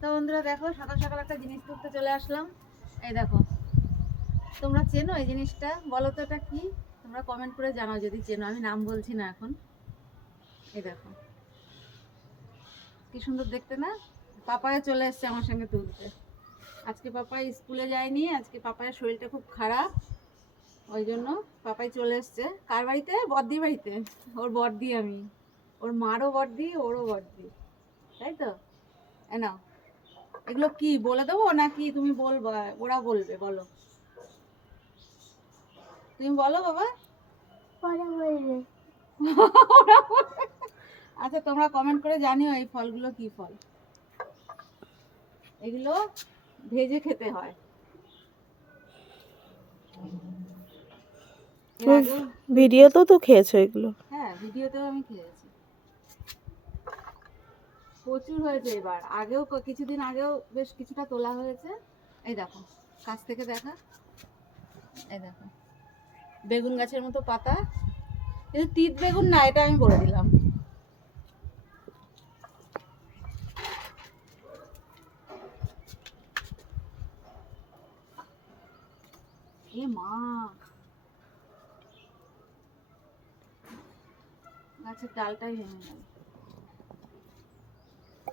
তো বন্ধুরা দেখো, সকাল সকাল একটা জিনিস তুলতে চলে আসলাম। এই দেখো, তোমরা চেনো এই জিনিসটা? বলো তো এটা কি? তোমরা কমেন্ট করে জানাও যদি চেনো। আমি নাম বলছি না এখন। এই দেখো, কি সুন্দর দেখতে না? পাপায়া চলে এসছে আমার সঙ্গে তুলতে। আজকে পাপাই স্কুলে যায়নি, আজকে পাপায়ের শরীরটা খুব খারাপ, ওই জন্য পাপাই চলে এসছে। কার বাড়িতে? বড়দির বাড়িতে। ওর বড়দি আমি, ওর মারও বড়দি, ওরও বড়দি, তাই তো? নাও, এগুলো কি বলে দেবো নাকি তুমি বলবা? ওরা বলবে, বলো। তুমি বলো বাবা। পরে বলবে। ওরা বলবে। আচ্ছা, তোমরা কমেন্ট করে জানিও এই ফলগুলো কি ফল। এগুলো ভেজে খেতে হয়। এর আগেও ভিডিওতেও তো খেয়েছো এগুলো? হ্যাঁ, ভিডিওতেও আমি খেয়েছি। প্রচুর হয়েছে এবার, আগেও কিছুদিন আগেও বেশ কিছুটা তোলা হয়েছে। এই দেখো, কাছ থেকে দেখা। এই দেখো, বেগুন গাছের মতো পাতা, কিন্তু তিত বেগুন না, এটা আমি বলে দিলাম। এ মা, গাছের ডালটাই ভেঙে গেল।